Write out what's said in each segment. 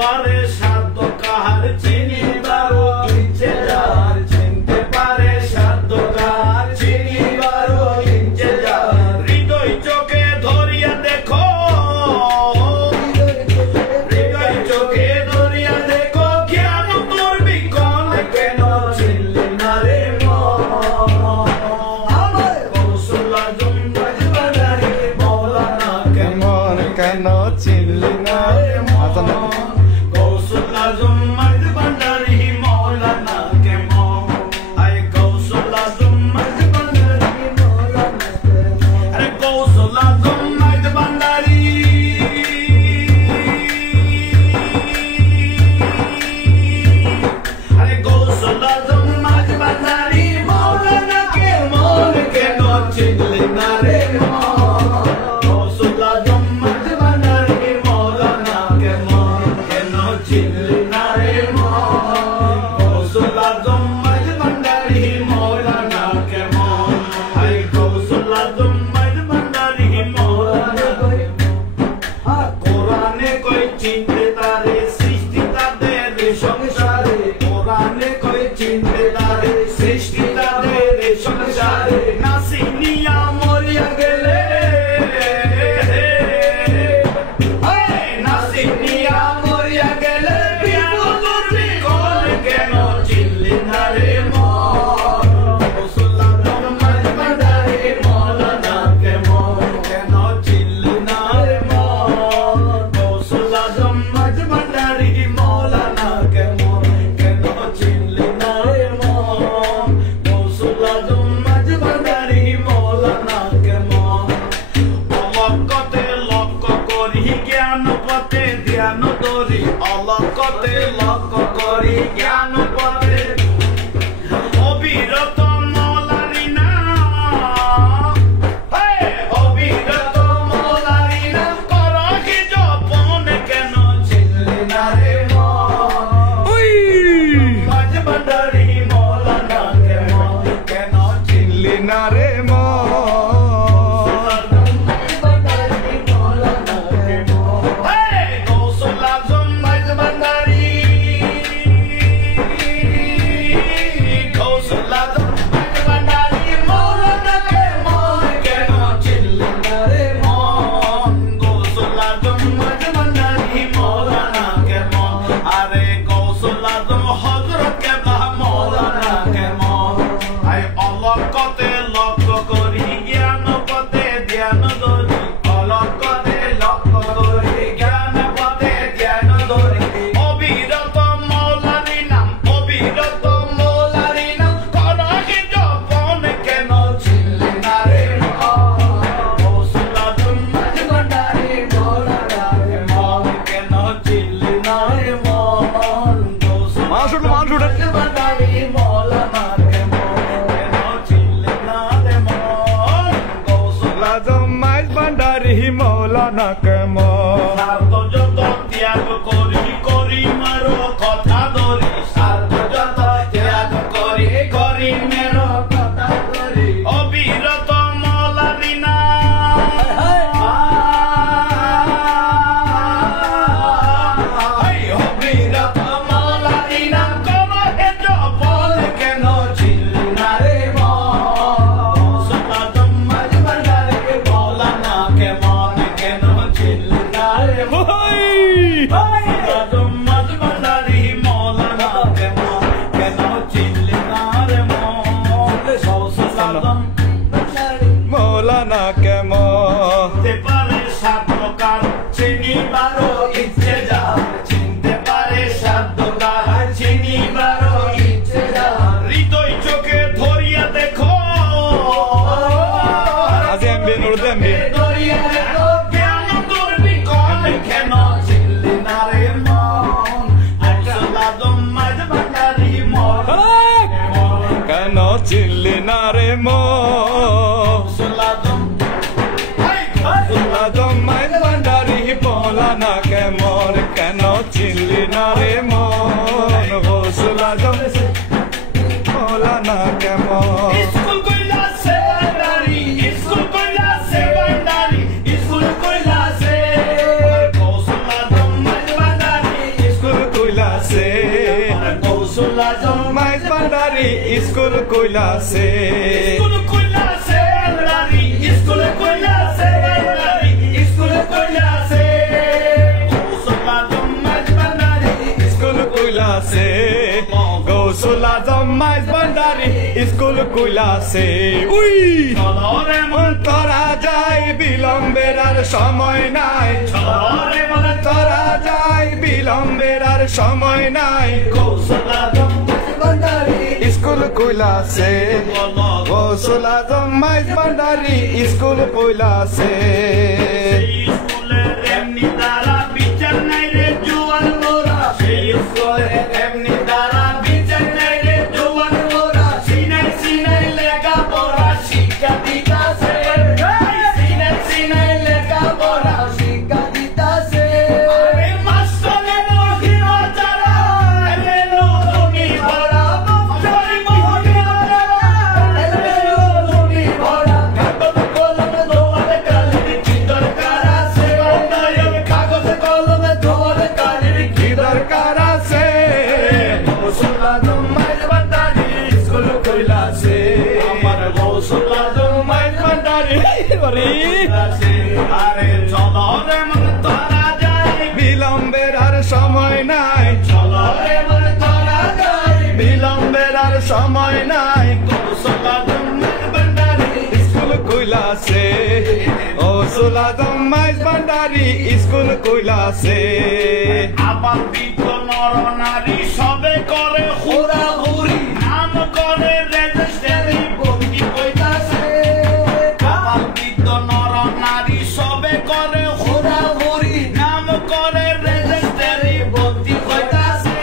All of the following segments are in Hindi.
পারে সাধ্য কাহার চিনিবারও ইচ্ছে যার চিনতে পারে সাধ্য কাহার চিনিবারও ইচ্ছে যার হৃদয় চোখে ধরিয়া দেখো হৃদয় চোখে ধরিয়া দেখো জ্ঞান তোর বিকল কেন চিনলি না রে আমার কৌশল আজম মাঝবাড়ি মৌলানা কেমন কেন চিনলি না রে কৌশল আজম মাঝবাড়ি মৌলানা কেমন আয় কৌশল আজম মাঝবাড়ি মৌলানা আরে কৌশল আজম মাঝবাড়ি আরে কৌশল আজম মাঝবাড়ি মৌলানা কেমন কেন চিনলি না রে কৌশল আজম মাঝবাড়ি মৌলানা কেমন কেন চিনলি না রে কৌশল আজম মাঝবাড়ি মৌলানা কেমন আই কৌশল আজম মাঝবাড়ি মৌলানা কোরআনে কই চিনতে তারে সৃষ্টি তাদের সংসারে কোরআনে কই চিনতে তারে সৃষ্টি তাদের সংসারে নাসিনিয়া মরিয়া গেলে নাসিনিয়া মরিয়া গেলে বিপদুর বিকল কেন চিনলি না রে কৌশল আজম মাঝবাড়ি মৌলানা কেমন কেন চিনলি না রে কৌশল আজম মাঝবাড়ি মৌলানা কেমন কেন চিনলি না রে কৌশল আজম মাঝবাড়ি মৌলানা কেমন অলকতে লক্ষ্য করি জ্ঞান পথে ধ্যান ধরি অলকতে লক্ষ্য করি জ্ঞান পথে অবিরত মৌলারি না অবিরত মৌলারি না করহি জপন কেন চিনলি না রে মাঝবাড়ি মৌলানা কেমন কেন চিনলি না রে কৌশল আজম মাঝবাড়ি কৌশল আজম মাঝবাড়ি মৌলানা কেমন কেন চিনলি না রে কৌশল আজম মাঝবাড়ি মৌলানা কেমন আরে কৌশল আজম হযরত কেবলা মৌলানা কেমন আই অলকতে লক্ষ্য করি জ্ঞান পথে ধ্যান ধরি অলকতে লক্ষ্য করি জ্ঞান পথে ধ্যান ধরি অবিরত মৌলারি নাম অবিরত মৌলারি নাম করহি জপন কেন চিনলি না রে কৌশল আজম মাঝবাড়ি মৌলানা কেমন কেন চিনলি না রে কৌশল মাঝবাড়ি মৌলানা কেমন কেন চিনলি না রে কৌশল আজম মাঝবাড়ি মৌলানা কেমন স্বার্থ যত ত্যাগ করি করি মারো কথা ধরি স্বার্থ যত ত্যাগ করি করি মেরো কথা ধরি অবিরত মৌলারি না অবিরত মৌলারি না করহে জপন কেন চিনলি না রে কৌশল আজম মাঝবাড়ি মৌলানা কেমন কেন চিনলি না রে আজম মাঝবাড়ি মৌলানা কেমন কেন চিনলি না রে কৌশল আজম মৌলানা কেমন চিনতে পারে সাধ্য কার চিনিবারও ইচ্ছে যার চিনতে পারে সাধ্য কার চিনিবারও ইচ্ছে যার হৃদয় চোখে ধরিয়া দেখো Azembe nur dembe ধরিয়া দেখো জ্ঞান তোর বিকল কেন চিনলি না রে কৌশল আজম মাঝবাড়ি মৌলানা কেন চিনলি না রে কৌশল আজম কৌশল আজম মাঝবাড়ি মৌলানা কেমন কেন চিনলি না রে কৌশল আজম মৌলানা কেমন স্কুল কইলা সে বান্দারি স্কুল কইলা সে বান্দারি স্কুল কইলা সে কৌশল আজম মাঝবাড়ি কইলাছে গৌসুল আজম মাইজ ভান্ডারি স্কুল কইলাছে স্কুল কইলাছে ভান্ডারি স্কুল কইলাছে ভান্ডারি স্কুল কইলাছে গৌসুল আজম মাইজ ভান্ডারি স্কুল কইলাছে গৌসুল আজম মাইজ ভান্ডারি স্কুল কইলাছে উই চলরে মন তোরা যাই বিলম্বের আর সময় নাই চলরে মন তোরা যাই বিলম্বের আর সময় নাই গৌসুল আজম মাইজ ভান্ডারি স্কুল কইলাছে গৌসুল আজম মাইজ ভান্ডারি স্কুল কইলাছে স্কুলের এমনি দ্বারা বিচার নাই রে জোয়ান মোরা সেই স্কুলের এমনি দ্বারা বিচার নাই রে জোয়ান মোরা সিনাই সিনাই লেখা পড়া শিক্ষা দিতাছে সিনাই সিনাই লেখা পড়া শিক্ষা দিতাছে আরে মাস্টারে মহিলা যারা এলো তুমি ভরা মাস্টারে মহিলা যারা এলো তুমি ভরা কাগজ কলমে দোয়ারে কালির কি দরকার আছে কাগজ কলমে দোয়ারে কালির কি দরকার আছে গৌসুল আজম মাইজ ভান্ডারি স্কুল কইলাছে আমার গৌসুল আজম মাইজ ভান্ডারি আরে চলো রে মন তোরা যাই বিলম্বের আর সময় নাই চলো রে মন তোরা যাই বিলম্বের আর সময় নাই গৌসুল আজম মাইজ ভান্ডারি স্কুল কইলাছে গৌসুল আজম মাইজ ভান্ডারি স্কুল কইলাছে আবার বৃদ্ধ নর নারী সবে করে হুড়াহুড়ি নাম করে রেজিস্ট্রি বন্দি কইতাছে আবার বৃদ্ধ নর নারী সবে করে হুড়াহুড়ি নাম করে রেজিস্ট্রি বন্দি কইতাছে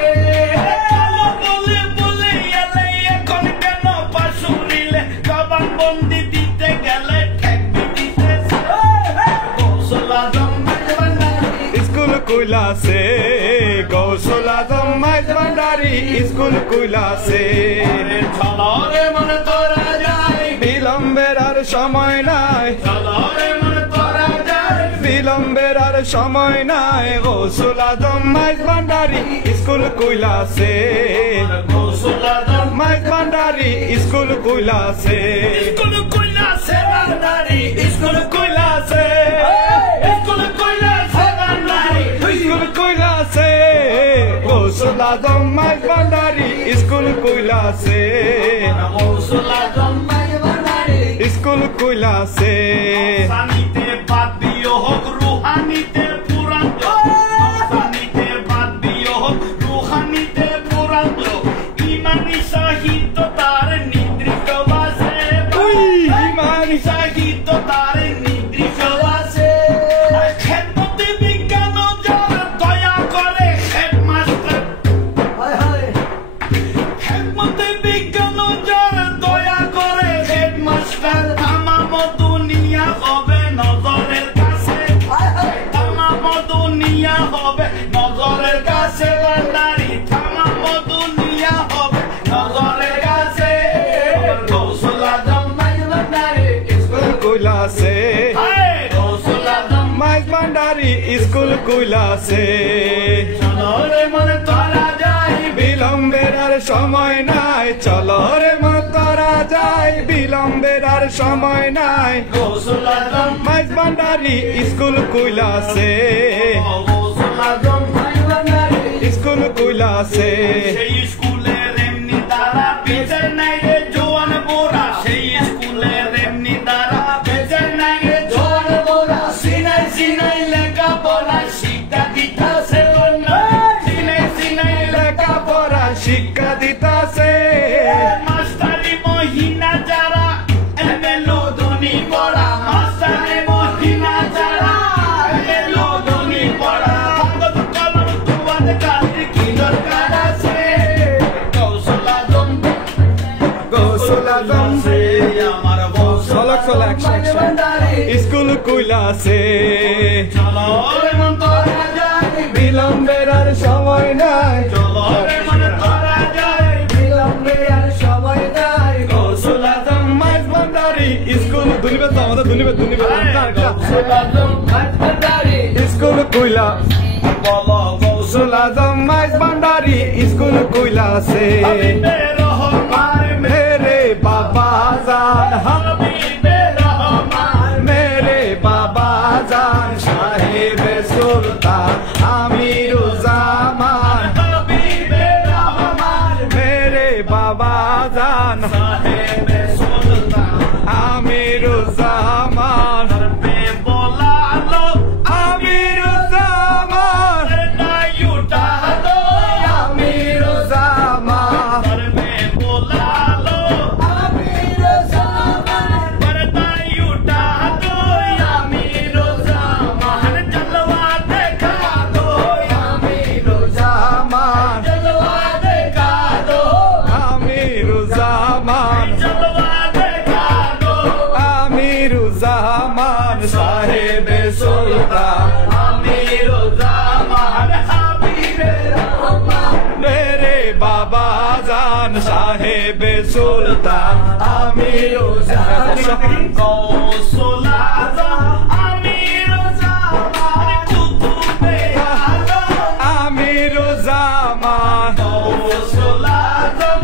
চলো বলে বলে এলে এখন কেন পাশুরিলে জবান বন্দি দিতে গেলে ঠেকবি দিতেছে গৌসুল আজম মাইজ ভান্ডারি স্কুল কইলাছে গৌসুল আজম মাইজ ভান্ডারি স্কুল কইলাছে চলো রে মন তোরা যাই বিলম্বের আর সময় নাই চলো রে মন তোরা যাই বিলম্বের আর সময় নাই গৌসুল আজম মাইজ ভান্ডারি স্কুল কইলাছে গৌসুল আজম মাইজ ভান্ডারি স্কুল কইলাছে স্কুল কইলাছে ভান্ডারি স্কুল কইলাছে স্কুল কইলাছে ভান্ডারি স্কুল কইলাছে গৌসুল আজম মাইজ ভান্ডারি স্কুল কইলাছে গৌসুল আজম মাইজ ভান্ডারি স্কুল কইলাছে সানিতে বাদ দিও হোক রুহানিতে পুরান সানিতে বাদ দিও হোক রুহানিতে পুরান ইমানি সাহিত্য তার নির্দিষ্ট আছে ইমানি সাহিত্য তার নির্দিষ্ট আছে খেদমতে বিজ্ঞান যার দয়া করে হেডমাস্টার খেদমতে বিজ্ঞান যার দয়া করে হেডমাস্টার তামাম দুনিয়া হবে নজরের কাছে তামাম দুনিয়া হবে নজরের কাছে ভান্ডারি তামাম দুনিয়া হবে নজরের কাছে গৌসুল আজম মাইজ ভান্ডারি স্কুল কইলাছে গৌসুল আজম মাইজ ভান্ডারি স্কুল কইলাছে চলো রে মন তোরা যাই বিলম্বের আর সময় নাই চলো রে মন তোরা যাই বিলম্বের আর সময় নাই গৌসুল আজম মাইজ ভান্ডারি স্কুল কইলাছে গৌসুল আজম মাইজ ভান্ডারি স্কুল কইলাছে সেই স্কুলের এমনি দ্বারা বিচার নাই রে জোয়ান বোরা সেই স্কুলের এমনি দ্বারা বিচার নাই রে জোয়ান বোরা সিনাই সিনাই লেখা পড়া শিক্ষা দিতাছে সিনাই সিনাই লেখা পড়া শিক্ষা দিতাছে মাস্টারি মহিনা যারা এমএলও ধনী পড়া মাস্টারি মহিনা যারা এমএলও ধনী পড়া কাগজ কলম দোয়ারে কালির কি দরকার আছে গৌসুল আজম গৌসুল আজম আমার গৌসুল চলক চলক ভান্ডারি স্কুল কইলাছে চলো রে মন তোরা যাই বিলম্বের আর সময় নাই চলো রে মন তোরা যাই বিলম্বের আর সময় নাই গৌসুল আজম মাইজ ভান্ডারি স্কুল দুনিবে তো আমাদের দুনিবে গৌসুল আজম মাইজ ভান্ডারি স্কুল কইলা বলো গৌসুল আজম মাইজ ভান্ডারি সরকারি স্কুল কইলাছে হাবিবে রহমান মেরে বাবা জান হাবিবে রহমান মেরে বাবা জান সাহেব সুলতান আমিরুজ্জামান হাবিবে রহমান মেরে বাবা জান সাহেব সুলতান আমিরুজ্জামান पे बोला लो আমিরুজ্জামান पर्दा उठा लो আমিরুজ্জামান सर में बोला लो पर्दा उठा दो अमीरुज़्ज़मान जलवा देखा दो আমিরুজ্জামান जलवा देखा दो আমিরুজ্জামান जलवा देखा दो আমিরুজ্জামান সাহেব সুলতান अमीरुज़्ज़मान हबीबे रहमान मेरे बाबा जान साहेब सुल्तान आमिरुज्जामान गौसुल आज़म अमीरुज़्ज़मान कुतुबे आज़म आमिरुज्जामान गौसुल आज़म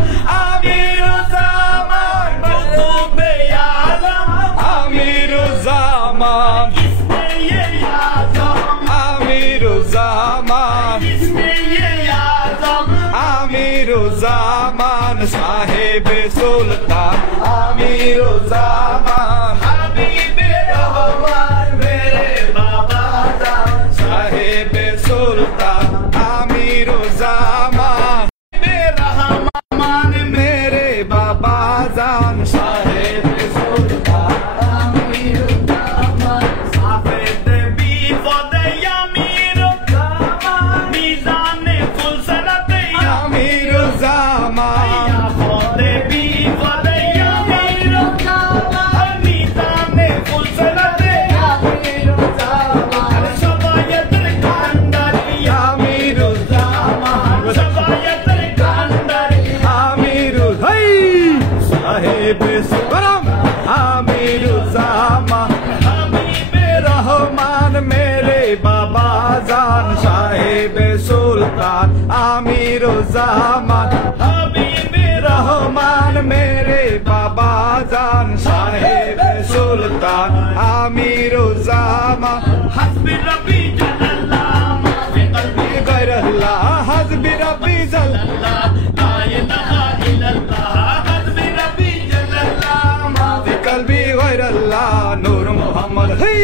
आमिरुज्जामान कुतुबे आज़म आमिरुज्जामान इसमें ये आज़म आमिरुज्जामान इसमें ये आज़म आमिरुज्जामान साहेब सुल्तान आमिरुज्जामान हबीबे रहमान मेरे बाबा जान साहेब सुल्तान आमिरुज्जामान रहमान मेरे बाबा जान साहेब सुल्तान सफेद बीफद अमीरुज़्ज़मान मीज़ान फुलसरत आमिरुज्जामान याफ़द बीफद अमीरुज़्ज़मान मीज़ान फुलसरत शबायत कांदरी आमिरुज्जामान शबायत कांदरी आमिरु है साहेब सुकरम आमिरुज्जामान हबीबे रहमान मेरे बाबा जान साहेब सुल्तान आमिरुज्जामान हबीबे रहमान मेरे बाबा जान साहेब सुल्तान आमिरुज्जामान हस्बी रब्बी जल्लाह मा फी क़ल्बी गैरल्लाह हस्बी रब्बी जल ला इलाहा इल्लल्लाह हस्बी रब्बी जल्लाह मा फी कल्बी गैरल्लाह नूर मोहम्मद है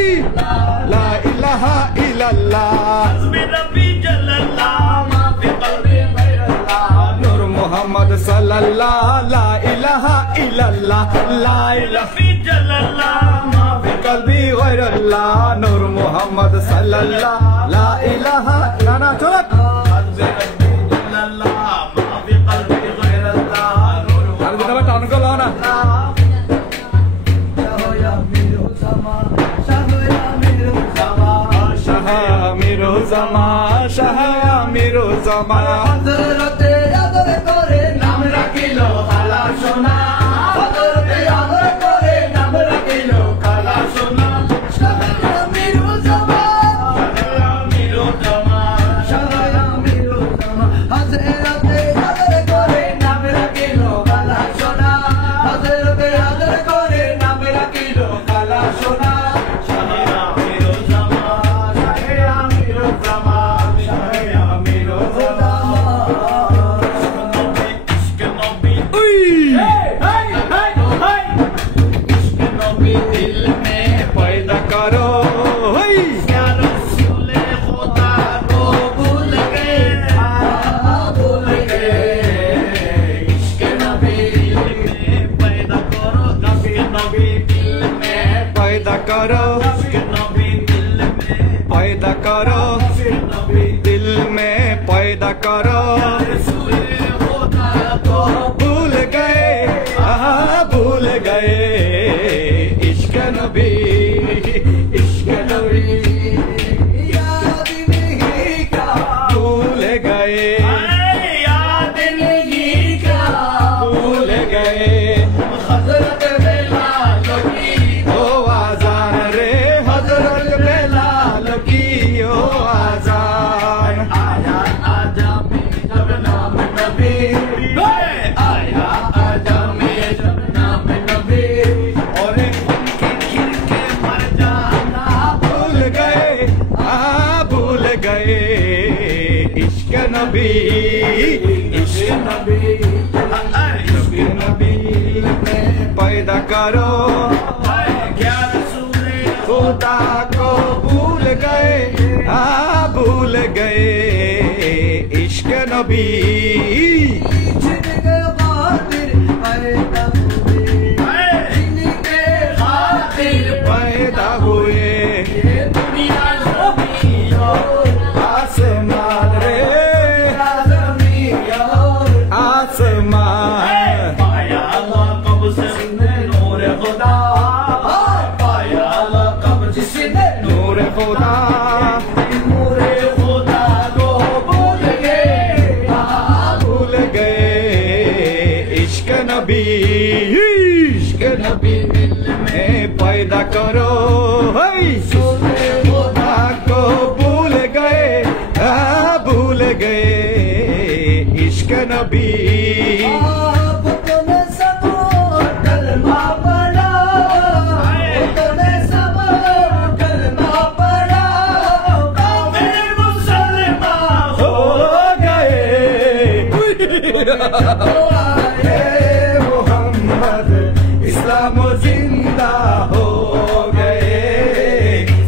ला इलाहा इल्लल्लाह हस्बी रब्बी जल्लाह मा फी क़ल्बी गैरल्लाह नूर मोहम्मद सल्लल्लाह ला इलाहा इल्लल्लाह ला इलाहा रब्बी जल्लाह मा फी कल्बी गैरल्लाह नूर मोहम्मद सल्लल्लाह ला इलाहा गाना चलो हस्बी रब्बी जल्लाह मा फी क़ल्बी गैरल्लाह नूर আর দিন আবার টাউন কল না শাহ আমিরুজ্জামান শাহ আমিরুজ্জামান হযরতে আদর করে নাম রাখিল কালা সোনা হযরতে আদর করে নাম রাখিল কালা সোনা শাহ আমিরুজ্জামান শাহ আমিরুজ্জামান হযরতে আদর করে নাম রাখিল কালা সোনা হযরতে আদর করে নাম রাখিল কালা সোনা শাহ আমিরুজ্জামান শাহ আমিরুজ্জামান শাহ पैदा करो पैदा करो पैदा करो दिल में पैदा करो भूल गए भूल गए इश्क नबी इश्क नबी याद नहीं क्या भूल गए याद नहीं क्या भूल गए हजरत बेलाल की ओ आजान रे हजरत बेलाल की ओ आजान आजा आजा मेरा इश्क नबी इश्क नबी में पैदा करो क्या रसूले खुदा को भूल गए भूल गए इश्क नबी जिनके खातिर पैदा हुए जिनके खातिर पैदा हुए ये दुनिया जमीन और आसमान रे जमीन और आसमान पाया अल्लाह कब से नूर खुदा पाया अल्लाह कब जिसने नूर खुदा नूर खुदा को भूल गए भूल गए इश्क नबी इश्क नबी में पैदा करो खुदा को भूल गए इश्क नबी तुमने सब कलमा पढ़ा तुमने सब कलमा पढ़ा मेरे मुसलमान हो गए मोहम्मद इस्लाम जिंदा हो गए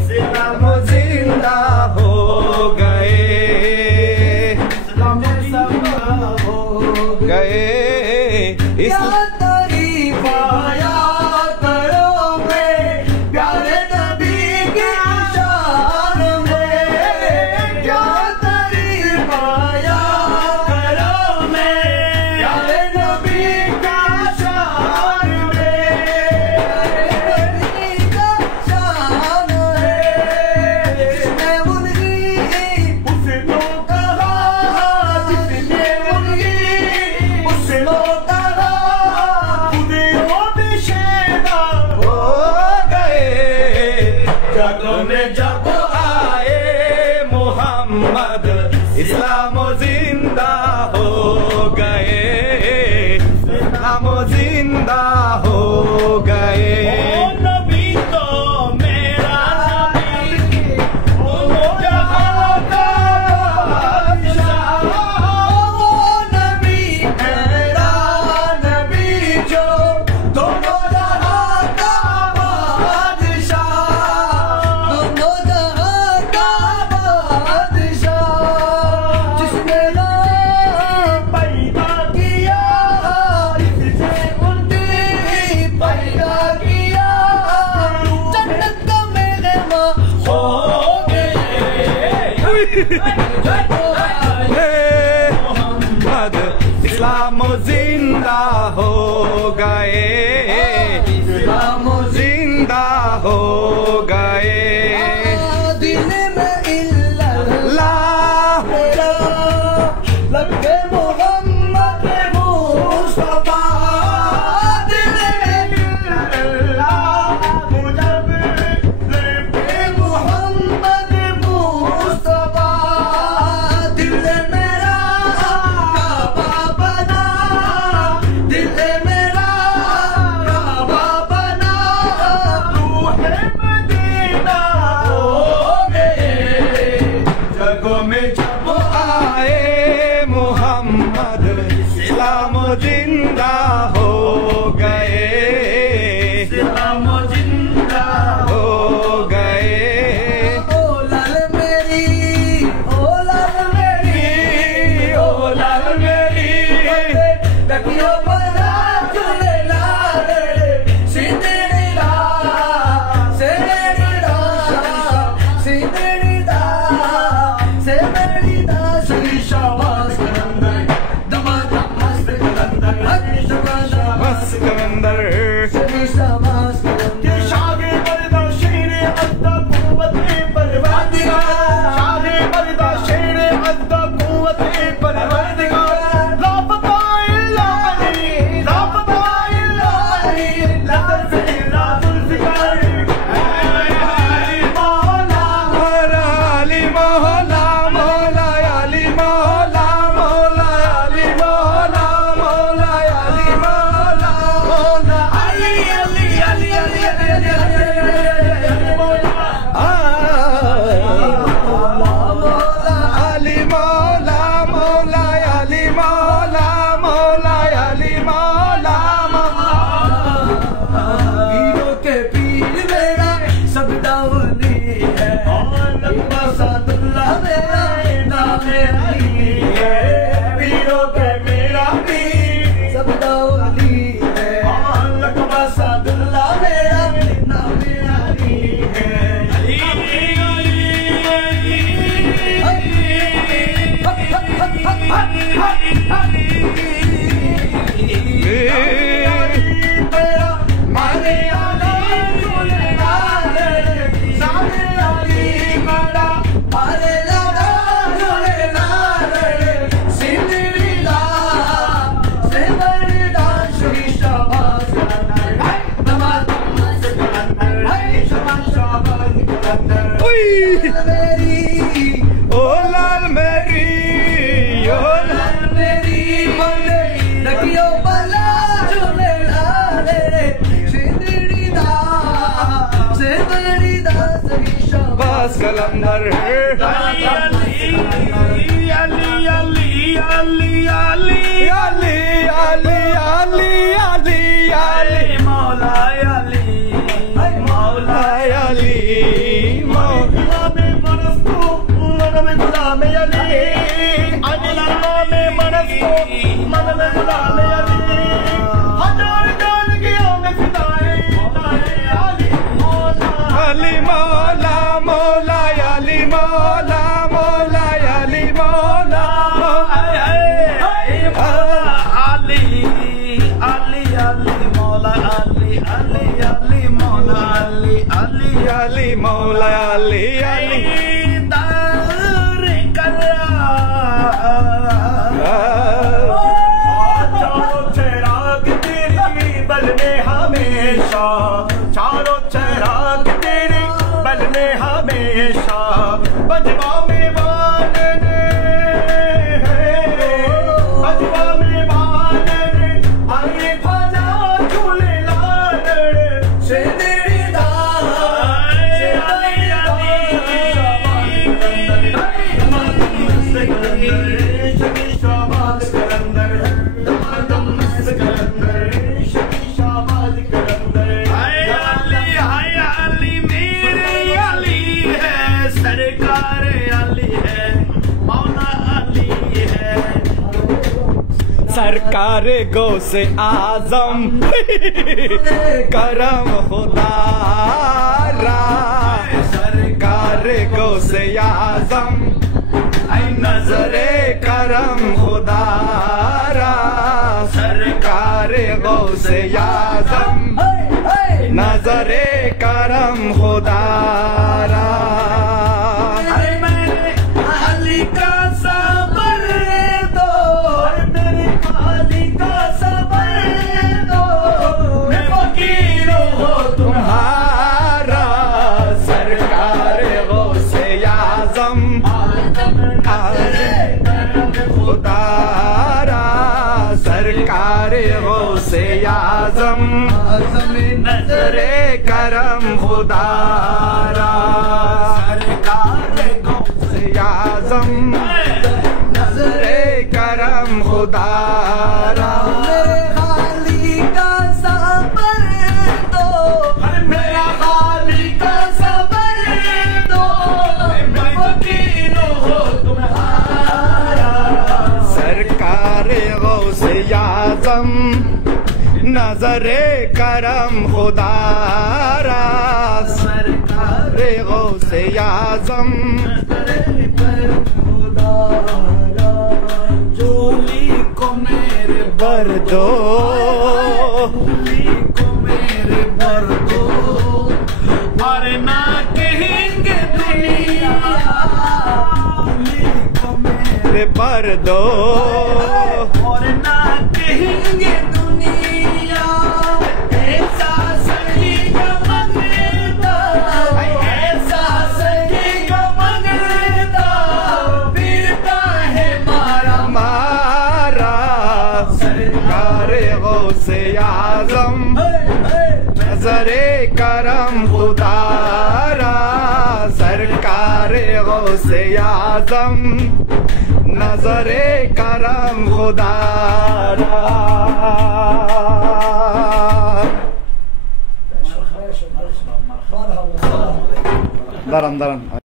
इस्लाम जिंदा हो गए क्या तारीफ आया करोगे प्यारे नबी की शान में क्या तारीफ आया करो मैं प्यारे नबी की शान में प्यारे नबी का शान है जिसने उनकी उसको कहा जिसने उनकी उसको कहा हो गए जगों में जब आए मोहम्मद इस्लाम जिंदा हो गए इस्लाम जिंदा हो गए ओ नबी तो मेरा नबी ओ जहां का बादशाह वो नबी मेरा नबी जो दोनों जहां का बादशाह दोनों जहां का बादशाह जिसने नाम पैदा किया जिसने उनकी पैदा किया जन्नत का मेहमान हो मोहम्मद इस्लाम जिंदा हो गए इस्लाम जिंदा हो गए दिल में इल्लल्लाह मेरा लगे मोहम्मद मुस्तफा दिल में इल्लल्लाह लगे मोहम्मद मुस्तफा दिल मेरा काबा बना दिल मेरा काबा बना रूह मदीना हो गए जगों में जब आए मोहम्मद इस्लाम जिंदा हो गए इस्लाम जिंदा हो गए ओ लाल मेरी ओ लाल मेरी ओ लाल मेरी तकियो बना चुले लाल सिंदरीदा सिंदरीदा सिंदरीदा सिंदरीदा श्री शाबाश कलंदर दमा दमास कलंदर ओ लाल मेरी ओ लाल मेरी बने नकियो बला झूले लाले सिंदड़ी दा सही शाबाश कलंदर अली अली अली अली अली अली अली अली अली अली मौला अली मौला अली मौला में मनस्तो मन में गुलाम अली अल्लाह में मनस्तो मन में गुलाम अली हजार जान गया मैं फिदाए अली मौला अली मौला मौला अली मौला मौला अली मौला अली अली अली मौला अली अली अली मौला अली अली अली मौला अली अली दार करा चारों चिराग तेरी बल में हमेशा चारों चिराग तेरी बल में हमेशा बजवा में बांधने बजवा में बांधने आगे भजा झूले लाल सिंदड़ी दा सरकार गो से आजम करम खुदारा सरकार गो से आजम नजरे करम खुदारा सरकार गो से आजम नजरे करम खुदारा अली का सबर दो मेरे अली का सबर दो मैं फकीर हो तुम्हारा सरकार गो से आजम खुदारा सरकार गो से आजम नजरे करम खुदारा सरकार गो से आजम नजरे करम खुदारा मेरे खाली का सबर दो मेरा खाली का सबर दो मैं फकीर हो तुम्हारा सरकार गो से आजम नजरे करम खुदारा सरकार गो से आजम चोली को मेरे भर दो चोली को मेरे भर दो और ना कहेंगे दुनिया चोली को मेरे भर दो और ना कहेंगे दुनिया ऐसा सही का मंगता ऐसा सही का मंगता फिरता है मारा मारा सरकार गो से आजम नजरे करम खुदारा सरकार गो से आजम नजरे करम खुदारा दाराम दाराम